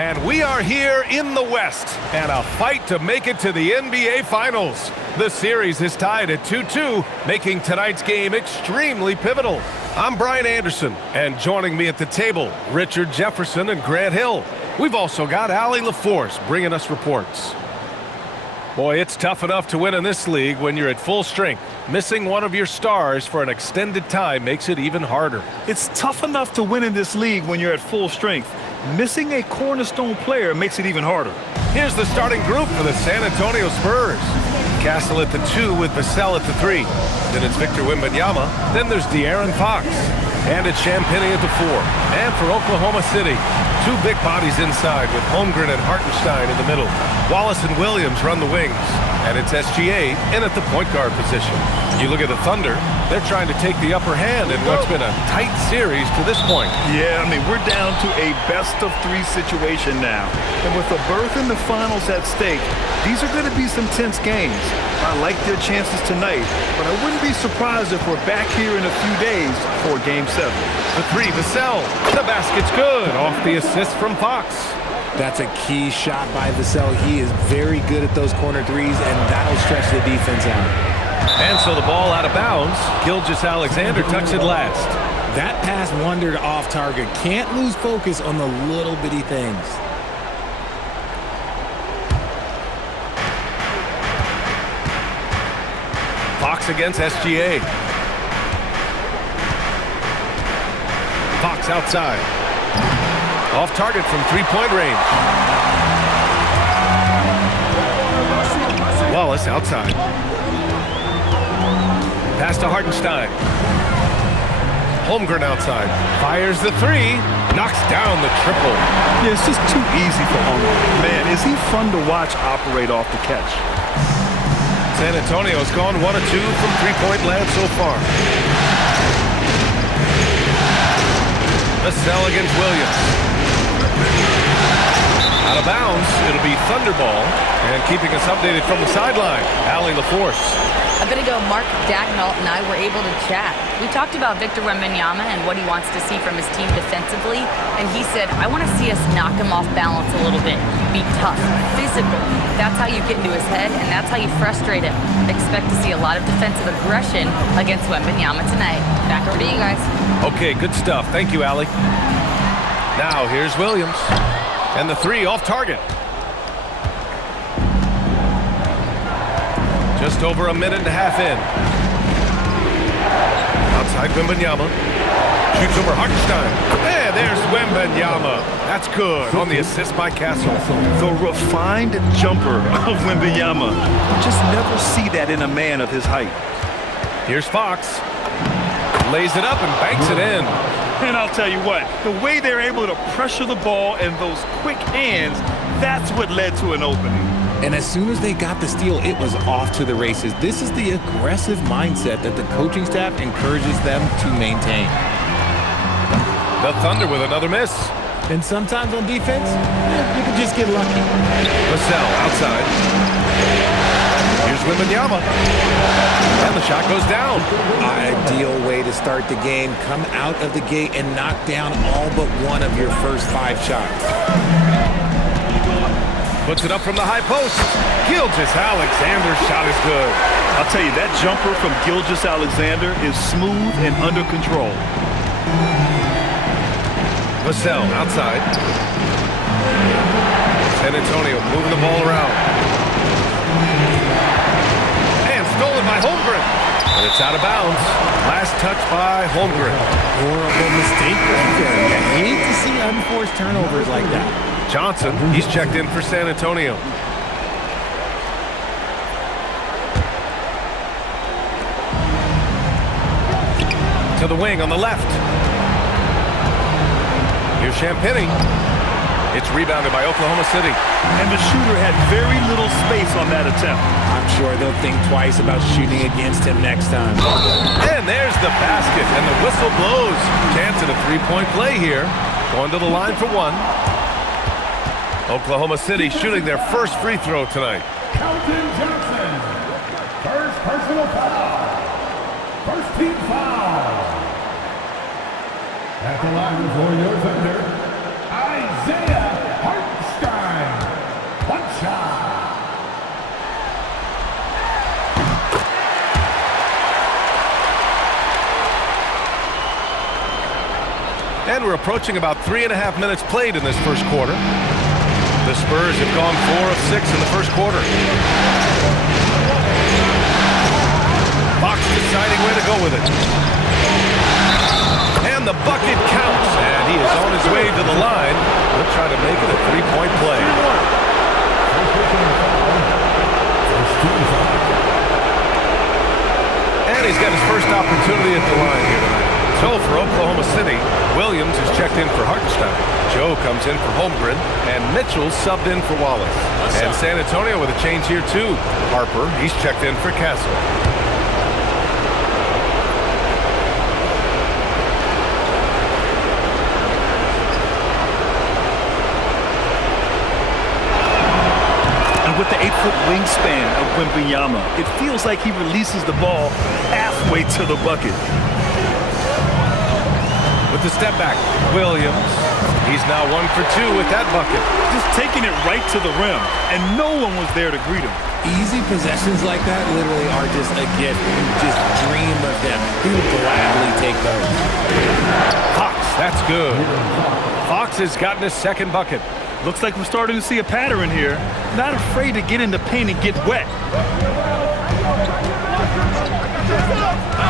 And we are here in the West, and a fight to make it to the NBA Finals. The series is tied at 2-2, making tonight's game extremely pivotal. I'm Brian Anderson, and joining me at the table, Richard Jefferson and Grant Hill. We've also got Allie LaForce bringing us reports. Boy, it's tough enough to win in this league when you're at full strength. Missing one of your stars for an extended time makes it even harder. It's tough enough to win in this league when you're at full strength. Missing a cornerstone player makes it even harder. Here's the starting group for the San Antonio Spurs. Castle at the 2 with Vassell at the 3. Then it's Victor Wembanyama. Then there's De'Aaron Fox. And it's Champagnie at the 4. And for Oklahoma City, two big bodies inside with Holmgren and Hartenstein in the middle. Wallace and Williams run the wings. And it's SGA in at the point guard position. You look at the Thunder, they're trying to take the upper hand in what's been a tight series to this point. Yeah, I mean, we're down to a best-of-3 situation now. And with a berth in the finals at stake, these are going to be some tense games. I like their chances tonight, but I wouldn't be surprised if we're back here in a few days for Game 7. The 3, Vassell. The basket's good. Off the assist from Fox. That's a key shot by Vassell. He is very good at those corner threes, and that'll stretch the defense out. And so the ball out of bounds. Gilgeous-Alexander tucks it last. That pass wandered off target. Can't lose focus on the little bitty things. Fox against SGA. Fox outside. Off target from three-point range. Wallace outside. Pass to Hartenstein. Holmgren outside. Fires the 3. Knocks down the triple. Yeah, it's just too easy for Holmgren. Man, is he fun to watch operate off the catch. San Antonio's gone 1 of 2 from three-point land so far. Vassell against Williams. Out of bounds, it'll be Thunderball. And keeping us updated from the sideline, Allie LaForce. A bit ago, Mark Dagnall and I were able to chat. We talked about Victor Wembanyama and what he wants to see from his team defensively, and he said, I want to see us knock him off balance a little bit, be tough, physical. That's how you get into his head, and that's how you frustrate him. Expect to see a lot of defensive aggression against Wembanyama tonight. Back over to you guys. Okay, good stuff. Thank you, Allie. Now, here's Williams. And the 3 off target. Just over a minute and a half in. Outside Wembanyama. Shoots over Hartenstein. And there's Wembanyama. That's good on the assist by Castle. The refined jumper of Wembanyama. You just never see that in a man of his height. Here's Fox. Lays it up and banks it in. And I'll tell you what, the way they're able to pressure the ball and those quick hands, that's what led to an opening. And as soon as they got the steal, it was off to the races. This is the aggressive mindset that the coaching staff encourages them to maintain. The Thunder with another miss. And sometimes on defense, you can just get lucky. Vassell outside. Here's Wembanyama. And the shot goes down. Ideal way to start the game. Come out of the gate and knock down all but one of your first 5 shots. Puts it up from the high post. Gilgeous-Alexander's shot is good. I'll tell you, that jumper from Gilgeous-Alexander is smooth and under control. Vassell outside. San Antonio moving the ball around. And stolen by Holmgren. And it's out of bounds. Last touch by Holmgren. Horrible mistake right there. You hate to see unforced turnovers like that. Johnson, he's checked in for San Antonio. To the wing on the left. Here's Champagnie. It's rebounded by Oklahoma City. And the shooter had very little space on that attempt. I'm sure they'll think twice about shooting against him next time. And there's the basket, and the whistle blows. Chance at a three-point play here. Going to the line for 1. Oklahoma City shooting their first free throw tonight. Carlton Johnson, first personal foul. First team foul. At the line for your Thunder, Isaiah Hartenstein. And we're approaching about 3.5 minutes played in this first quarter. The Spurs have gone 4 of 6 in the first quarter. Fox deciding where to go with it. And the bucket counts. And he is on his way to the line. He'll try to make it a three-point play. And he's got his first opportunity at the line here tonight. So for Oklahoma City, Williams is checked in for Hartenstein. Joe comes in for Holmgren, and Mitchell subbed in for Wallace. And San Antonio with a change here too. Harper, he's checked in for Castle. And with the 8-foot wingspan of Wembanyama, it feels like he releases the ball halfway to the bucket. With the step back, Williams. He's now 1 for 2 with that bucket. Just taking it right to the rim, and no one was there to greet him. Easy possessions like that literally are just a gift. You just dream of them. He would gladly take those. Fox, that's good. Fox has gotten his second bucket. Looks like we're starting to see a pattern here. Not afraid to get in the paint and get wet.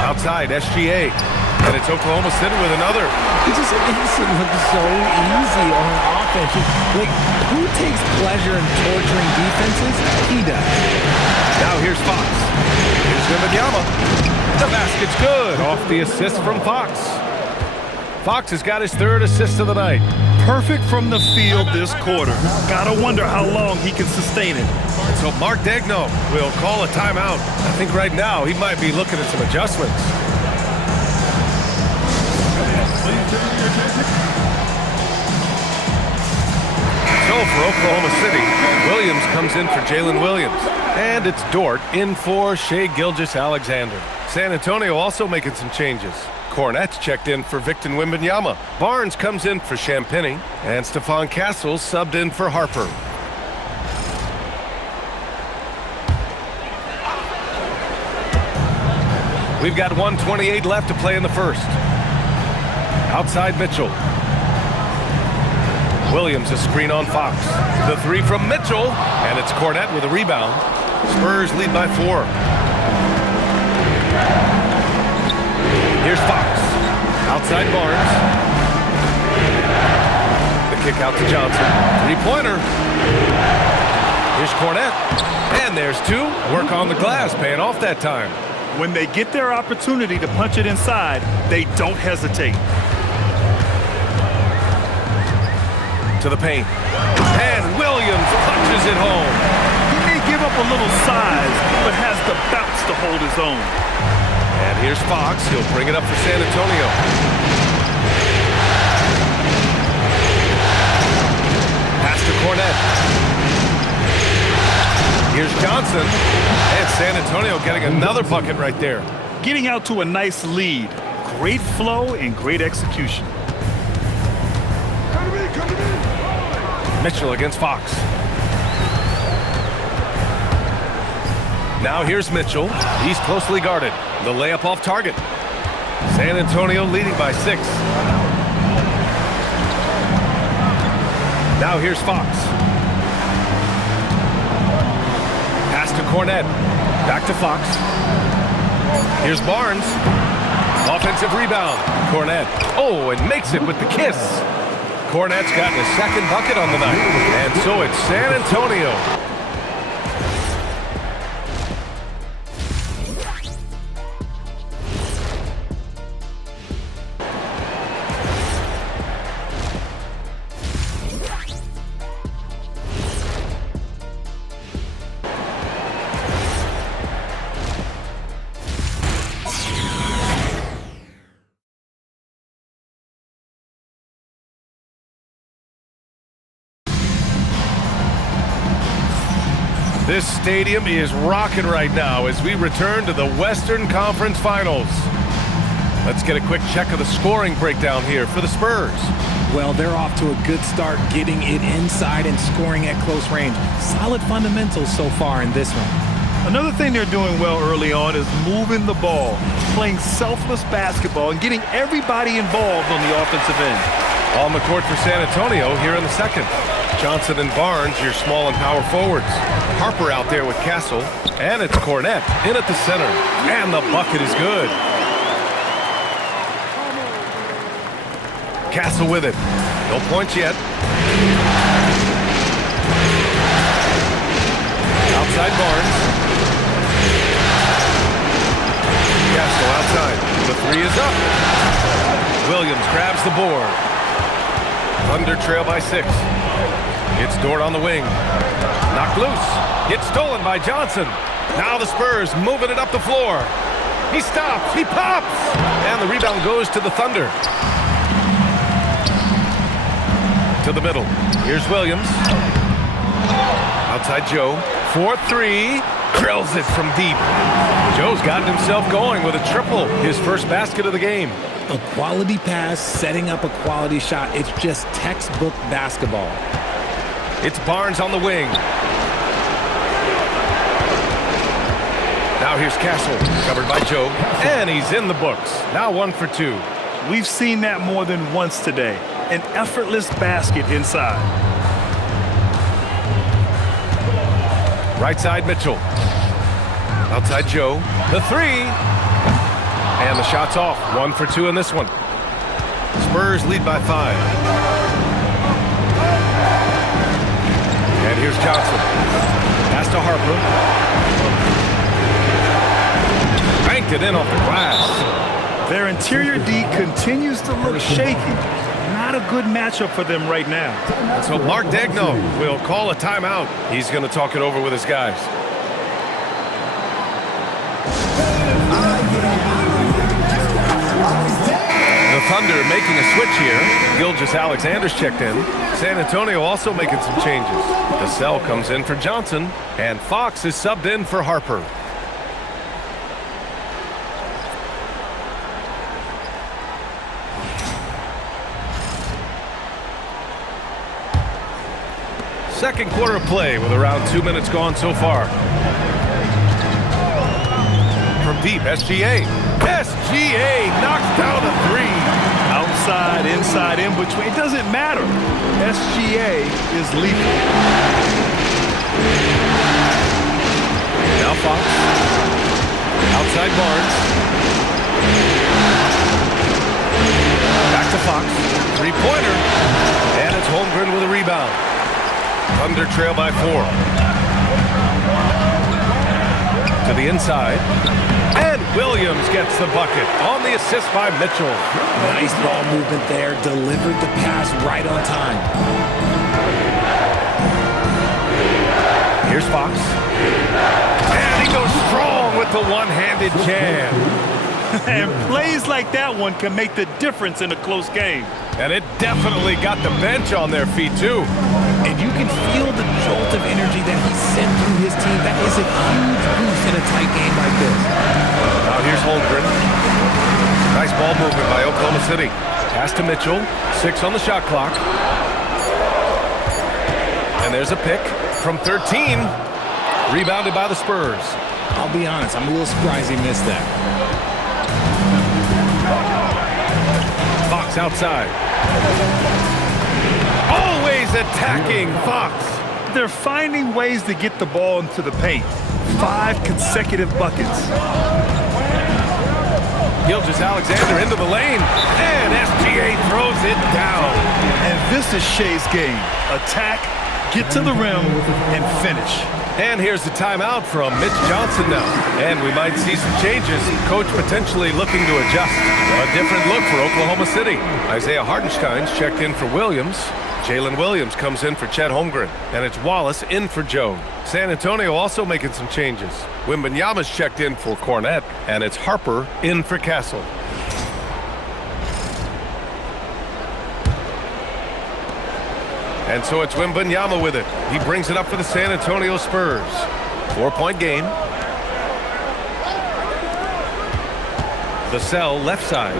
Outside, SGA. And it's Oklahoma City with another. It just makes it look so easy on offense. Like, who takes pleasure in torturing defenses? He does. Now here's Fox. Here's Wembanyama. The basket's good off the assist from Fox. Fox has got his third assist of the night. Perfect from the field this quarter. Gotta wonder how long he can sustain it. So Mark Daigneault will call a timeout. I think right now he might be looking at some adjustments. So for Oklahoma City, Williams comes in for Jalen Williams. And it's Dort in for Shai Gilgeous-Alexander. San Antonio also making some changes. Cornette's checked in for Victor Wembanyama. Barnes comes in for Champagnie. And Stephon Castle subbed in for Harper. We've got 1:28 left to play in the first. Outside Mitchell. Williams a screen on Fox. The three from Mitchell, and it's Cornette with a rebound. Spurs lead by 4. Here's Fox. Outside Barnes. The kick out to Johnson. Three-pointer. Here's Cornette. And there's 2. Work on the glass, paying off that time. When they get their opportunity to punch it inside, they don't hesitate. To the paint. And Williams punches it home. He may give up a little size, but has the bounce to hold his own. And here's Fox. He'll bring it up for San Antonio. Pass to Cornette. Here's Johnson. And San Antonio getting another bucket right there. Getting out to a nice lead. Great flow and great execution. Mitchell against Fox. Now here's Mitchell. He's closely guarded. The layup off target. San Antonio leading by 6. Now here's Fox. Pass to Cornette. Back to Fox. Here's Barnes. Offensive rebound. Cornette. Oh, and makes it with the kiss. Cornette's gotten his second bucket on the night. And so it's San Antonio. This stadium is rocking right now as we return to the Western Conference Finals. Let's get a quick check of the scoring breakdown here for the Spurs. Well, they're off to a good start getting it inside and scoring at close range. Solid fundamentals so far in this one. Another thing they're doing well early on is moving the ball, playing selfless basketball, and getting everybody involved on the offensive end. On the court for San Antonio here in the second. Johnson and Barnes, your small and power forwards. Harper out there with Castle. And it's Cornette in at the center. And the bucket is good. Castle with it. No points yet. Outside Barnes. Castle outside. The three is up. Williams grabs the board. Thunder trail by 6. It's Dort on the wing. Knocked loose. It's stolen by Johnson. Now the Spurs moving it up the floor. He stops. He pops. And the rebound goes to the Thunder. To the middle. Here's Williams. Outside Joe. 4-3. Drills it from deep. Joe's gotten himself going with a triple. His first basket of the game. A quality pass, setting up a quality shot. It's just textbook basketball. It's Barnes on the wing. Now here's Castle, covered by Joe, and he's in the books. Now 1 for 2. We've seen that more than once today. An effortless basket inside. Right side, Mitchell. Outside Joe. The three. And the shot's off. 1 for 2 in this one. Spurs lead by 5. And here's Johnson. Pass to Harper. Banked it in off the glass. Their interior D continues to look shaky. Not a good matchup for them right now. So Mark Daigneault will call a timeout. He's going to talk it over with his guys. The Thunder making a switch here. Gilgeous-Alexander's checked in. San Antonio also making some changes. Cassell comes in for Johnson, and Fox is subbed in for Harper. Second quarter of play with around 2 minutes gone so far. From deep, SGA. SGA knocks down a three. Outside, inside, in between. It doesn't matter. SGA is lethal. Now Fox. Outside Barnes. Back to Fox. Three-pointer. And it's Holmgren with a rebound. Thunder trail by 4. To the inside. And Williams gets the bucket on the assist by Mitchell. Nice ball movement there. Delivered the pass right on time. Here's Fox. And he goes strong with the one-handed jam. And plays like that one can make the difference in a close game. And it definitely got the bench on their feet, too. And you can feel the jolt of energy that he sent through his team. That is a huge boost in a tight game like this. Now here's Holmgren. Nice ball movement by Oklahoma City. Pass to Mitchell. 6 on the shot clock. And there's a pick from 13. Rebounded by the Spurs. I'll be honest, I'm a little surprised he missed that. Fox outside. Always attacking Fox. They're finding ways to get the ball into the paint. 5 consecutive buckets. Gilgeous-Alexander into the lane. And SGA throws it down. And this is Shea's game. Attack, get to the rim, and finish. And here's the timeout from Mitch Johnson now. And we might see some changes. Coach potentially looking to adjust. A different look for Oklahoma City. Isaiah Hartenstein's checked in for Williams. Jalen Williams comes in for Chet Holmgren. And it's Wallace in for Joe. San Antonio also making some changes. Wembanyama's checked in for Cornette. And it's Harper in for Castle. And so it's Wembanyama with it. He brings it up for the San Antonio Spurs. 4-point game. The cell left side.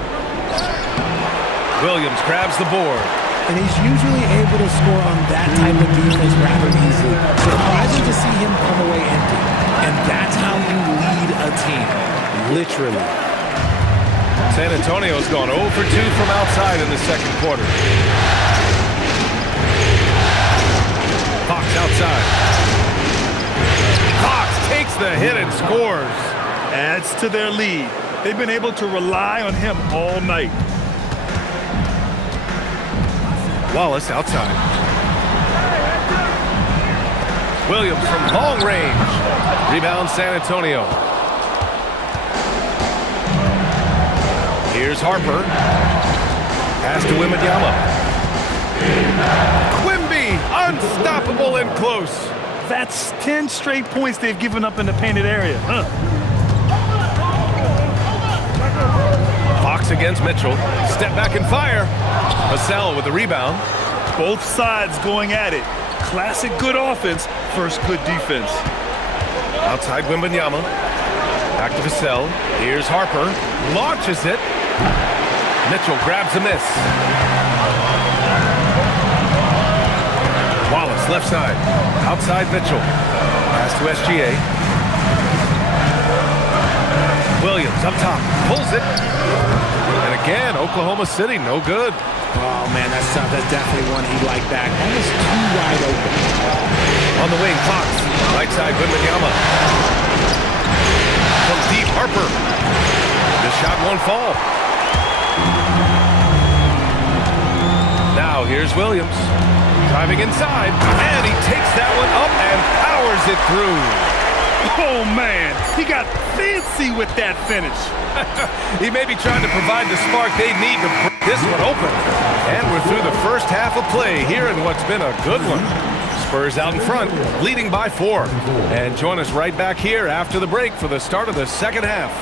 Williams grabs the board. And he's usually able to score on that type of defense rather easily. Surprising to see him come away empty. And that's how you lead a team. Literally. San Antonio's gone 0 for 2 from outside in the second quarter. Fox outside. Fox takes the hit and scores. Adds to their lead. They've been able to rely on him all night. Wallace outside. Williams from long range. Rebound San Antonio. Here's Harper. Pass to Wembanyama. Quimby, unstoppable and close. That's 10 straight points they've given up in the painted area. Fox against Mitchell. Step back and fire. Vassell with the rebound. Both sides going at it. Classic good offense versus good defense. Outside Wembanyama. Back to Vassell. Here's Harper. Launches it. Mitchell grabs a miss. Wallace left side. Outside Mitchell. Pass to SGA. Williams up top. Pulls it. And again, Oklahoma City, no good. Oh, man, that's tough. That's definitely one he'd like back. Almost too wide open. On the wing, Fox. Right side, Wembanyama. From deep, Harper. This shot won't fall. Now here's Williams. Driving inside. And he takes that one up and powers it through. Oh, man. He got fancy with that finish. He may be trying to provide the spark they need to break this one open. And we're through the first half of play here in what's been a good one. Spurs out in front, leading by 4. And join us right back here after the break for the start of the second half.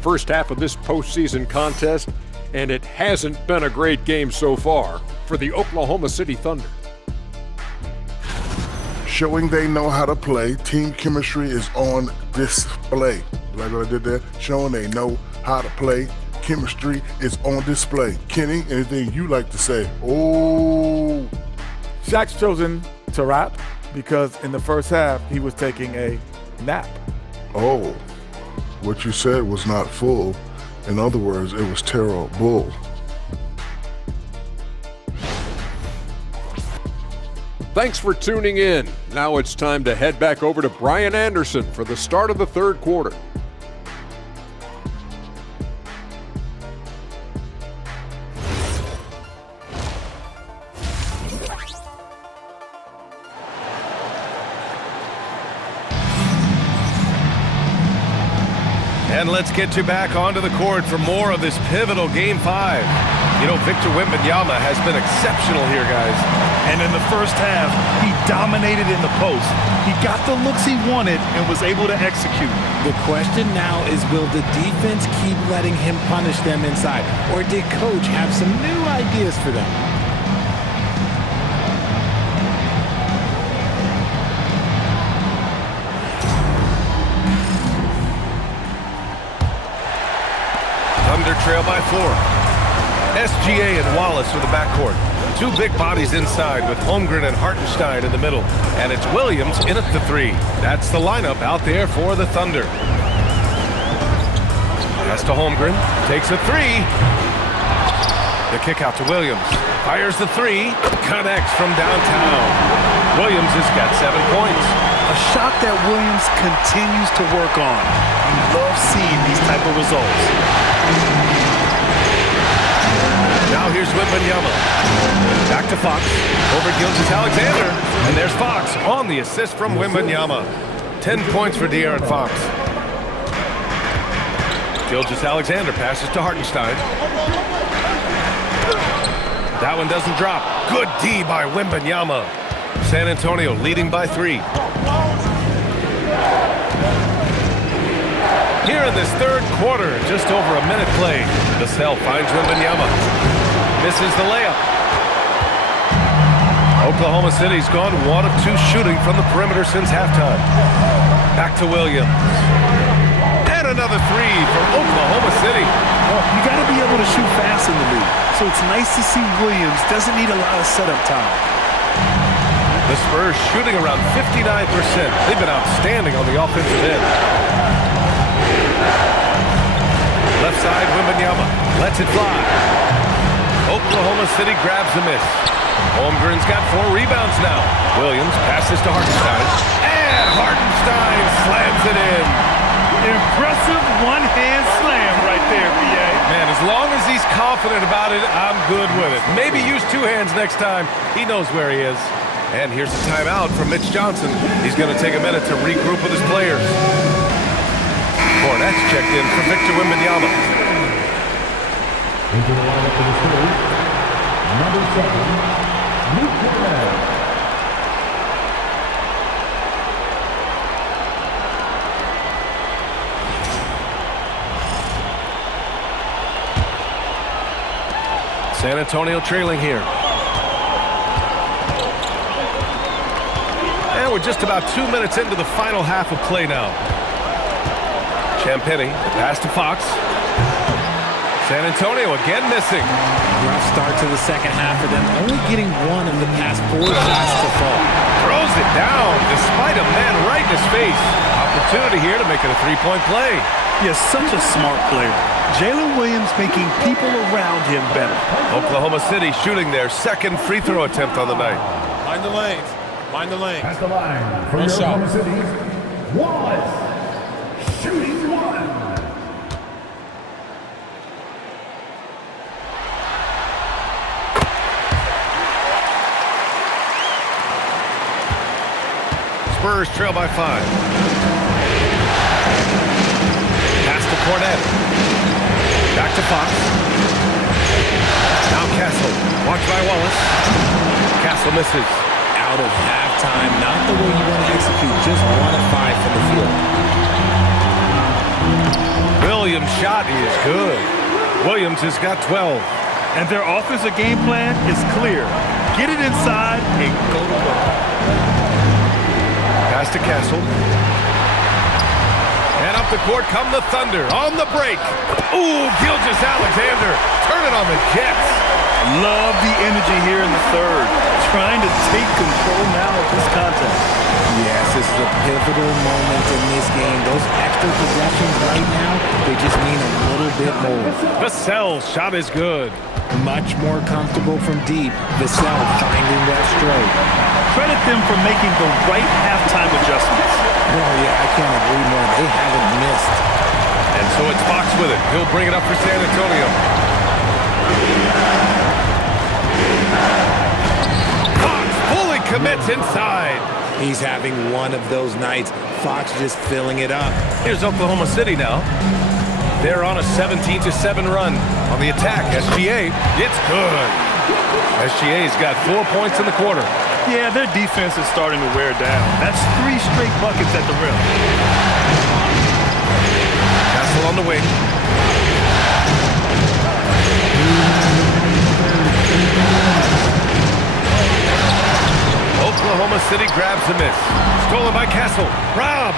First half of this postseason contest, and it hasn't been a great game so far for the Oklahoma City Thunder. Showing they know how to play, team chemistry is on display. Like what I did there? Showing they know how to play, chemistry is on display. Kenny, anything you like to say? Oh. Shaq's chosen to rap because in the first half, he was taking a nap. Oh. What you said was not full. In other words, it was terrible. Thanks for tuning in. Now it's time to head back over to Brian Anderson for the start of the third quarter. And let's get you back onto the court for more of this pivotal Game 5. You know, Victor Wembanyama has been exceptional here, guys. And in the first half, he dominated in the post. He got the looks he wanted and was able to execute. The question now is, will the defense keep letting him punish them inside? Or did Coach have some new ideas for them? Thunder trail by 4. SGA and Wallace with the backcourt. Two big bodies inside with Holmgren and Hartenstein in the middle. And it's Williams in at the 3. That's the lineup out there for the Thunder. Pass to Holmgren. Takes a 3. The kick out to Williams. Fires the 3. Connects from downtown. Williams has got 7 points. A shot that Williams continues to work on. You love seeing these type of results. Now here's Wembanyama. Back to Fox. Over Gilgeous-Alexander. And there's Fox on the assist from Wembanyama. 10 points for De'Aaron Fox. Gilgeous-Alexander passes to Hartenstein. That one doesn't drop. Good D by Wembanyama. San Antonio leading by 3. Here in this third quarter, just over a minute played. Vassell finds Wembanyama. Misses the layup. Oklahoma City's gone 1 of 2 shooting from the perimeter since halftime. Back to Williams. And another 3 for Oklahoma City. Well, you got to be able to shoot fast in the league. So it's nice to see Williams doesn't need a lot of setup time. The Spurs shooting around 59%. They've been outstanding on the offensive end. left side, Wembanyama lets it fly. Oklahoma City grabs a miss. Holmgren's got 4 rebounds now. Williams passes to Hartenstein. And Hartenstein slams it in. Impressive one-hand slam right there, B.A. Man, as long as he's confident about it, I'm good with it. Maybe use 2 hands next time. He knows where he is. And here's a timeout from Mitch Johnson. He's going to take a minute to regroup with his players. Cornette's checked in for Victor Wembanyama. Into the lineup for the Spurs, number 7, Luke Cornette. San Antonio trailing here. And we're just about 2 minutes into the final half of play now. Champagny, pass to Fox. San Antonio again missing. Rough start to the second half for them, only getting 1 of the past 4 shots to fall. Throws it down despite a man right in his face. Opportunity here to make it a 3-point play. Yes, such a smart player. Jalen Williams making people around him better. Oklahoma City shooting their 2nd free throw attempt on the night. Mind the lanes. Mind the lanes. At the line for One shot. Oklahoma City, Wallace, shooting 1. Spurs trail by 5. Pass to Cornette. Back to Fox. Now Castle. Watched by Wallace. Castle misses. Out of halftime, not the way you want to execute, just 1 of 5 from the field. Williams' shot is good. Williams has got 12. And their offensive game plan is clear. Get it inside and go to work. Pass to Castle. And up the court come the Thunder on the break. Ooh, Gilgeous-Alexander. Turn it on the Jets. Love the energy here in the third. Trying to take control now of this contest. Yes, this is a pivotal moment in this game. Those extra possessions right now, they just mean a little bit more. Vassell's shot is good. Much more comfortable from deep. Vassell finding that stroke. Credit them for making the right halftime adjustments. Well, yeah, I can't agree more. They haven't missed. And so it's Fox with it. He'll bring it up for San Antonio. Fox fully commits inside. He's having one of those nights. Fox just filling it up. Here's Oklahoma City now. They're on a 17-7 run. On the attack, SGA. It's good. SGA's got 4 points in the quarter. Yeah, their defense is starting to wear down. That's 3 straight buckets at the rim. Castle on the wing. Oklahoma City grabs the miss. Stolen by Castle. Robbed.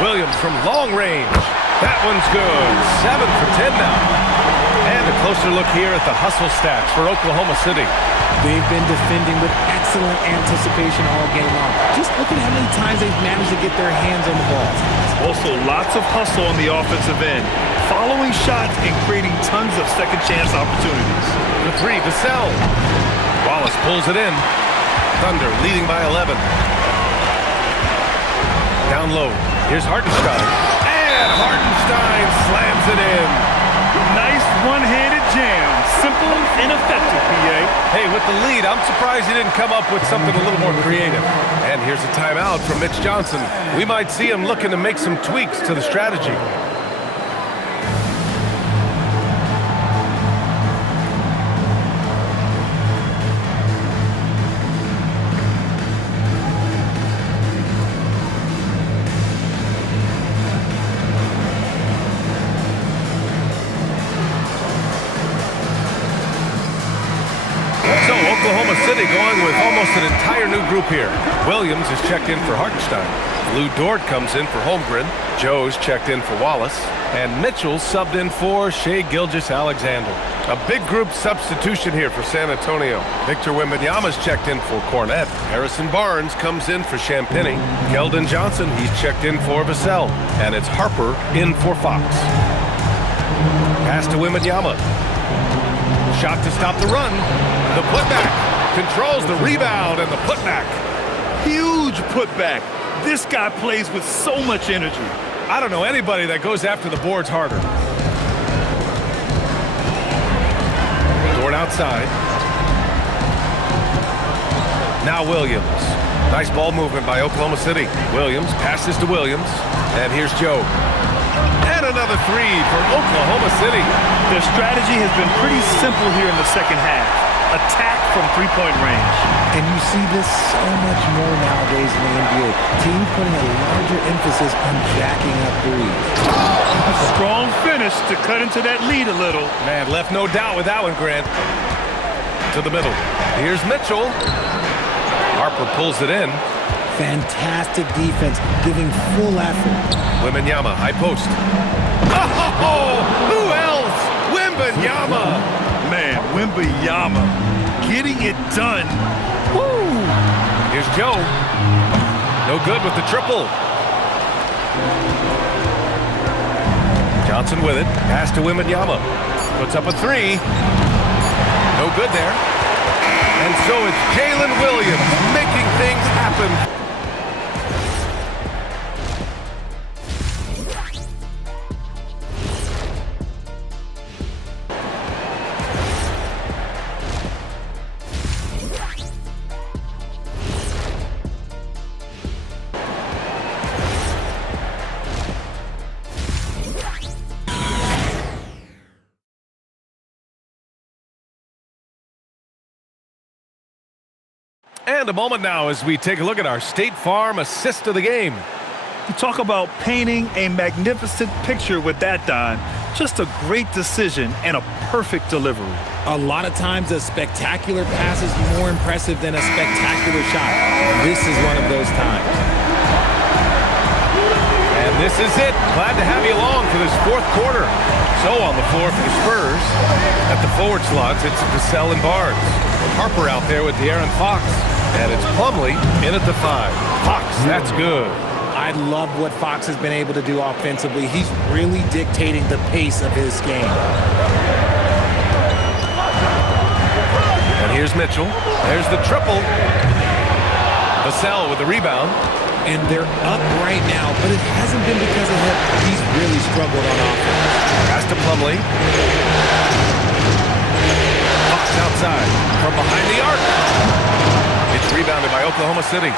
Williams from long range. That one's good. 7 for 10 now. And a closer look here at the hustle stats for Oklahoma City. They've been defending with excellent anticipation all game long. Just look at how many times they've managed to get their hands on the ball. Also, lots of hustle on the offensive end. Following shots and creating tons of second chance opportunities. The 3, Vassell. Wallace pulls it in. Thunder leading by 11. Down low. Here's Hartenstein. And Hartenstein slams it in. Nice one-handed jam. Simple and effective, PA. Hey, with the lead, I'm surprised he didn't come up with something a little more creative. And here's a timeout from Mitch Johnson. We might see him looking to make some tweaks to the strategy. Oklahoma City going with almost an entire new group here. Williams is checked in for Hartenstein. Lou Dort comes in for Holmgren. Joe's checked in for Wallace. And Mitchell subbed in for Shai Gilgeous-Alexander. A big group substitution here for San Antonio. Victor Wembanyama's checked in for Cornette. Harrison Barnes comes in for Champagny. Keldon Johnson, he's checked in for Vassell. And it's Harper in for Fox. Pass to Wembanyama. Shot to stop the run. The putback. Controls the rebound and the putback. Huge putback. This guy plays with so much energy. I don't know anybody that goes after the boards harder. Dort outside. Now Williams. Nice ball movement by Oklahoma City. Williams passes to Williams. And here's Joe. And another three for Oklahoma City. Their strategy has been pretty simple here in the second half. Attack from three-point range. And you see this so much more nowadays in the NBA. Teams putting a larger emphasis on jacking up threes. Strong finish to cut into that lead a little. Man, left no doubt with that one, Grant. To the middle. Here's Mitchell. Harper pulls it in. Fantastic defense, giving full effort. Wembanyama, high post. Oh, who else? Wembanyama. Man, Wembanyama getting it done. Woo! Here's Joe. No good with the triple. Johnson with it. Pass to Wembanyama. Puts up a three. No good there. And so it's Jalen Williams making things happen. And a moment now as we take a look at our State Farm assist of the game. You talk about painting a magnificent picture with that, Don. Just a great decision and a perfect delivery. A lot of times a spectacular pass is more impressive than a spectacular shot. This is one of those times. And this is it. Glad to have you along for this fourth quarter. So on the floor for the Spurs, at the forward slots, it's Vassell and Barnes. Harper out there with De'Aaron Fox. And it's Plumlee in at the 5. Fox, that's good. I love what Fox has been able to do offensively. He's really dictating the pace of his game. And here's Mitchell. There's the triple. Vassell with the rebound. And they're up right now, but it hasn't been because of him. He's really struggled on offense. Pass to Plumlee. Fox outside from behind the arc. It's rebounded by Oklahoma City.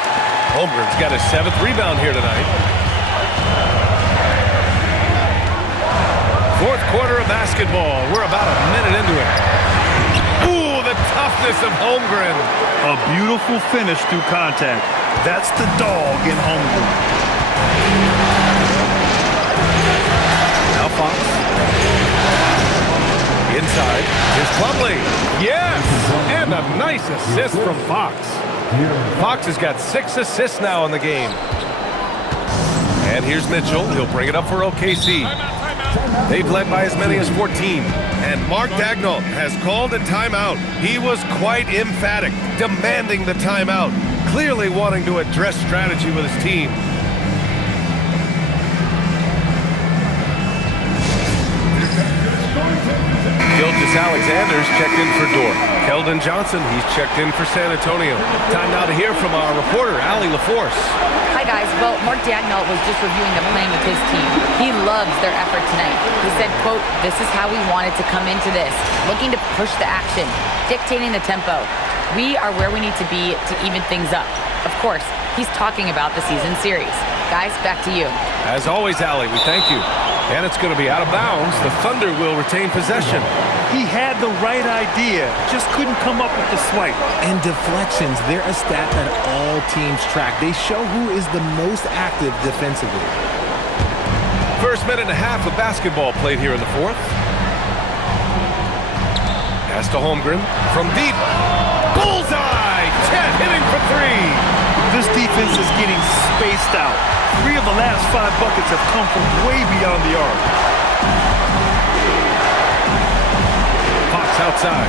Holmgren's got his 7th rebound here tonight. Fourth quarter of basketball. We're about a minute into it. Ooh, the toughness of Holmgren. A beautiful finish through contact. That's the dog in Holmgren. Now Fox. Inside. Here's Plumlee. Yes! And a nice assist from Fox. Fox has got 6 assists now in the game. And here's Mitchell. He'll bring it up for OKC. They've led by as many as 14. And Mark Daigneault has called a timeout. He was quite emphatic, demanding the timeout, clearly wanting to address strategy with his team. Gilgeous-Alexander's checked in for Dort. Keldon Johnson, he's checked in for San Antonio. Time now to hear from our reporter, Allie LaForce. Hi, guys. Well, Mark Daigneault was just reviewing the plan with his team. He loves their effort tonight. He said, quote, "This is how we wanted to come into this, looking to push the action, dictating the tempo. We are where we need to be to even things up." Of course, he's talking about the season series. Guys, back to you. As always, Allie, we thank you. And it's going to be out of bounds. The Thunder will retain possession. He had the right idea, just couldn't come up with the swipe. And deflections, they're a stat that all teams track. They show who is the most active defensively. First minute and a half of basketball played here in the fourth. Pass to Holmgren from deep. Bullseye! Chet hitting for 3. This defense is getting spaced out. 3 of the last 5 buckets have come from way beyond the arc. Fox outside.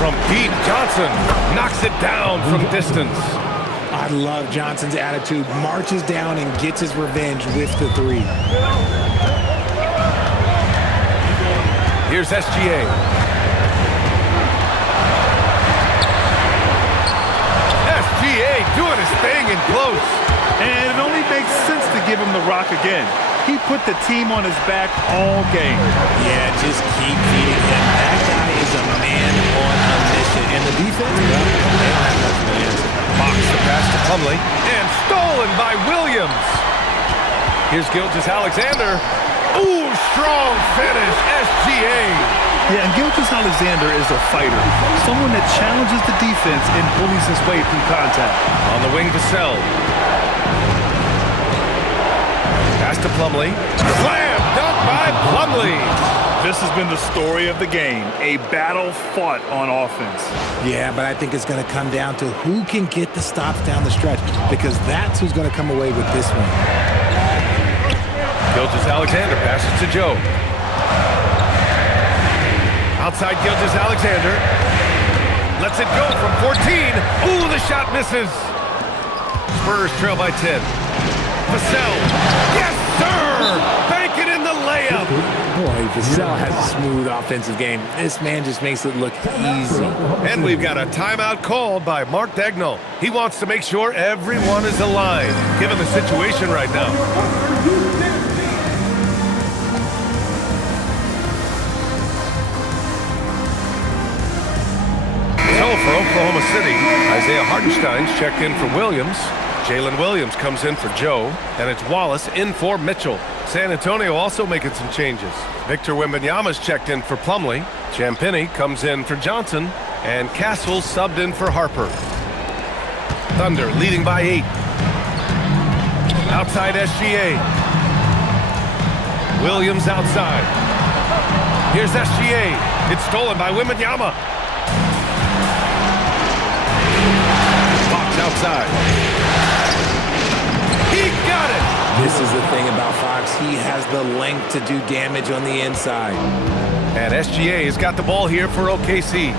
From deep, Johnson knocks it down from distance. I love Johnson's attitude. Marches down and gets his revenge with the 3. Here's SGA. SGA doing his thing in close. And it only makes sense to give him the rock again. He put the team on his back all game. Yeah, just keep feeding him. That guy is a man on a mission. And the defense, well, they don't have much of an answer. Fox the pass to Plumlee. And stolen by Williams. Here's Gilgeous-Alexander. Ooh, strong finish. SGA. Yeah, and Gilgeous-Alexander is a fighter. Someone that challenges the defense and bullies his way through contact. On the wing to Sell. Pass to Plumlee. Slam dunk by Plumlee. This has been the story of the game. A battle fought on offense. Yeah, but I think it's going to come down to who can get the stops down the stretch, because that's who's going to come away with this one. Gilgeous-Alexander passes to Joe. Outside Gilgeous-Alexander. Lets it go from 14. Ooh, the shot misses. Spurs trail by 10. Vassell. Yes, sir! Bank it in the layup. Boy, Vassell has a smooth offensive game. This man just makes it look easy. And we've got a timeout called by Mark Daigneault. He wants to make sure everyone is aligned, given the situation right now. So for Oklahoma City, Isaiah Hartenstein's checked in for Williams. Jalen Williams comes in for Joe, and it's Wallace in for Mitchell. San Antonio also making some changes. Victor Wembanyama's checked in for Plumlee. Champagnie comes in for Johnson, and Castle subbed in for Harper. Thunder leading by 8. Outside SGA. Williams outside. Here's SGA. It's stolen by Wembanyama. Fox outside. He got it! This is the thing about Fox. He has the length to do damage on the inside. And SGA has got the ball here for OKC.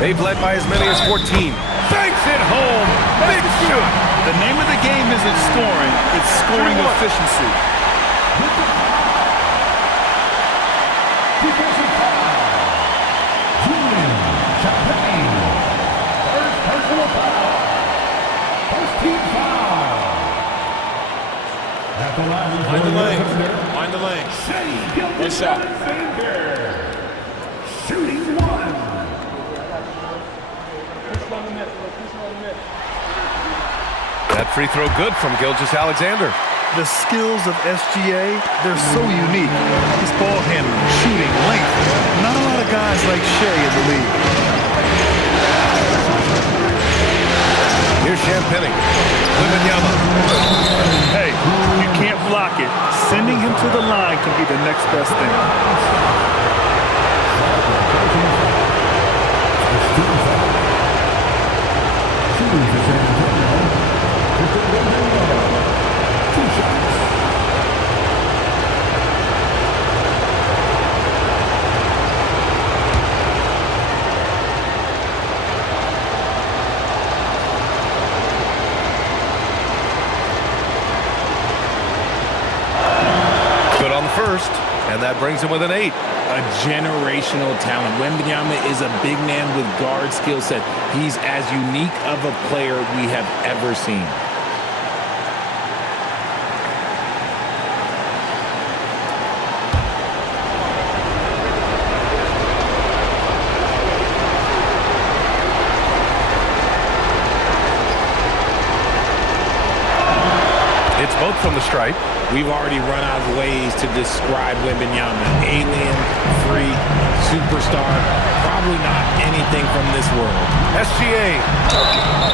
They've led by as many as 14. Banks it home! Big shot! The name of the game isn't scoring, it's scoring efficiency. Defensive foul. Julian Champagne. First personal foul. First team foul. At the line. Mind the lane. Mind the lane. Good shot. Shooting 1. That free throw good from Gilgeous-Alexander. The skills of SGA, they're so unique. His ball handling, shooting, length. Not a lot of guys like Shea in the league. Here's Champagnie. Wembanyama. Hey, you can't block it. Sending him to the line can be the next best thing. Good on the first, and that brings him with an 8. A generational talent. Wembanyama is a big man with guard skill set. He's as unique of a player we have ever seen. It's both from the stripe. We've already run out of ways to describe Wembanyama. Alien, freak, superstar, probably not anything from this world. SGA.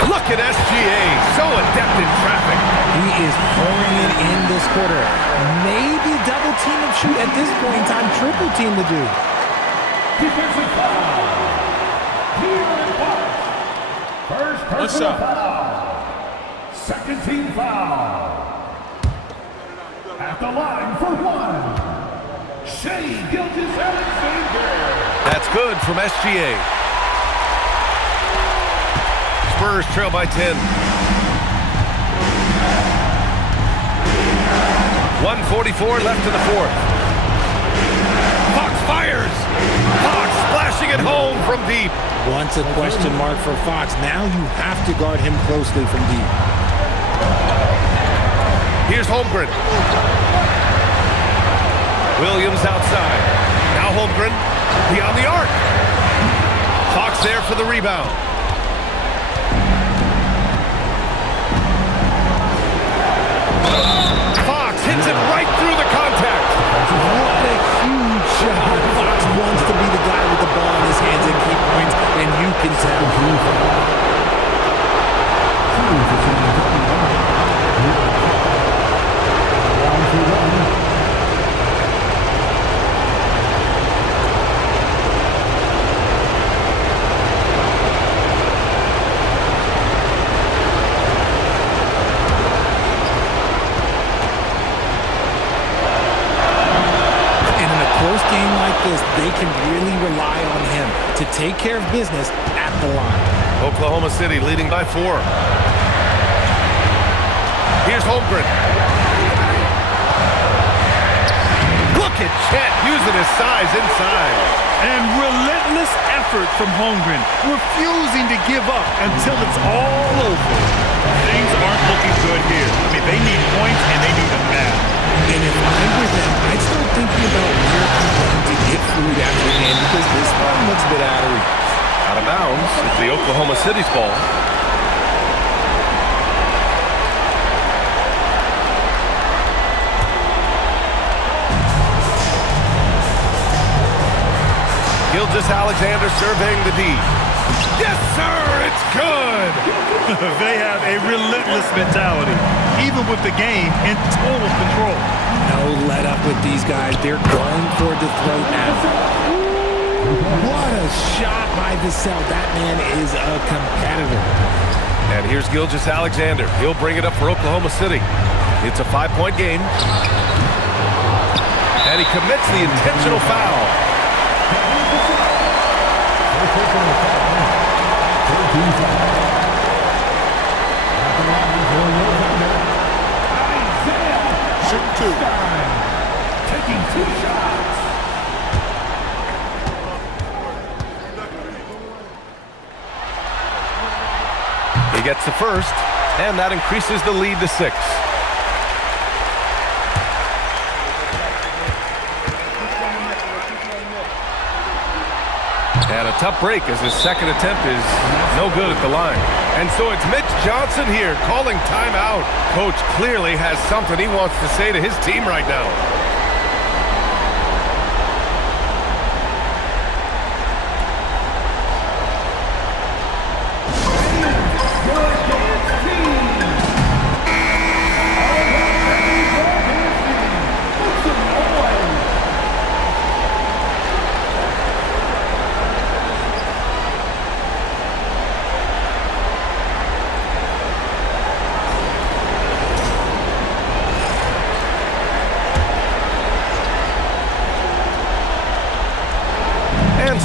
Look at SGA. So adept in traffic. He is pouring it in this quarter. Maybe double team and shoot at this point in time. Triple team to do. Defensive foul. First personal foul. Second team foul. At the line for one, Shea Gilgeous-Alexander. That's good from SGA. Spurs trail by 10. 1:44 left in the fourth. Fox fires. Fox splashing it home from deep. Once a question mark for Fox. Now you have to guard him closely from deep. Here's Holmgren. Williams outside. Now Holmgren beyond the arc. Fox there for the rebound. Fox hits it right through the contact. What a huge shot. Fox wants to be the guy with the ball in his hands and keep points, and you can tell. Game like this, they can really rely on him to take care of business at the line. Oklahoma City leading by 4. Here's Holmgren. Look at Chet using his size inside. And relentless effort from Holmgren, refusing to give up until it's all over. Things aren't looking good here. I mean, they need points and they need them now. And if I were them, I'd start thinking about where I'm going to get food after the game because this one looks a bit out of reach. Out of bounds. It's the Oklahoma City's ball. Gilgeous-Alexander surveying the D. Yes, sir! It's good! They have a relentless mentality, even with the game in total control. No let up with these guys. They're going for the throat now. What a shot by Vassell. That man is a competitor. And here's Gilgeous-Alexander. He'll bring it up for Oklahoma City. It's a 5-point game. And he commits the intentional foul. Shooting 2. Taking 2 shots. He gets the first, and that increases the lead to 6. And a tough break as his second attempt is no good at the line. And so it's Mitch Johnson here calling timeout. Coach clearly has something he wants to say to his team right now.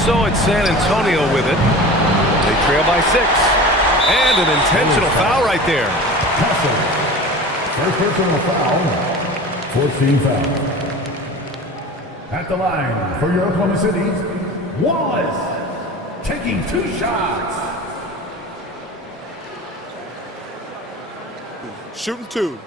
So it's San Antonio with it. They trail by 6. And an intentional foul right there. First personal foul. 14 foul. At the line for your Oklahoma City, Wallace taking 2 shots. Shooting 2.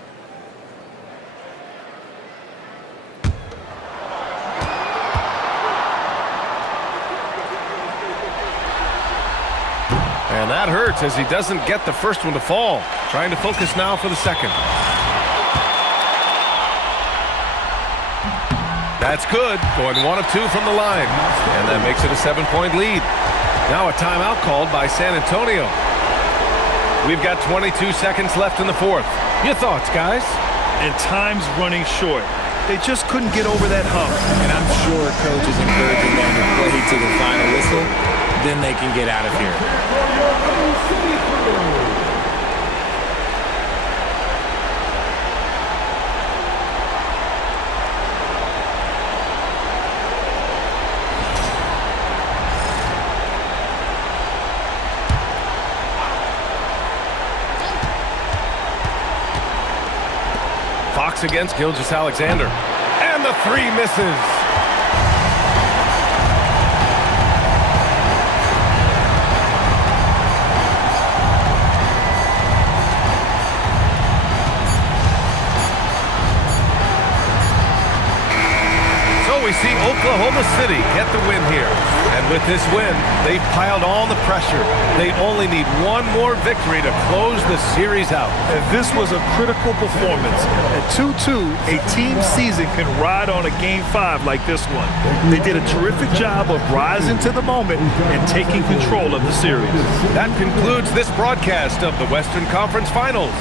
And that hurts as he doesn't get the first one to fall. Trying to focus now for the second. That's good. Going 1 of 2 from the line. And that makes it a 7-point lead. Now a timeout called by San Antonio. We've got 22 seconds left in the fourth. Your thoughts, guys? And time's running short. They just couldn't get over that hump. And I'm sure coach is encouraging them to play to the final whistle. Then they can get out of here. box against Gilgeous-Alexander. And the three misses. We see Oklahoma City get the win here. And with this win, they've piled on the pressure. They only need one more victory to close the series out. And this was a critical performance. At 2-2, a team season can ride on a Game 5 like this one. They did a terrific job of rising to the moment and taking control of the series. That concludes this broadcast of the Western Conference Finals.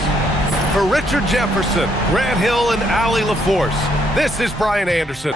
For Richard Jefferson, Grant Hill, and Allie LaForce, this is Brian Anderson.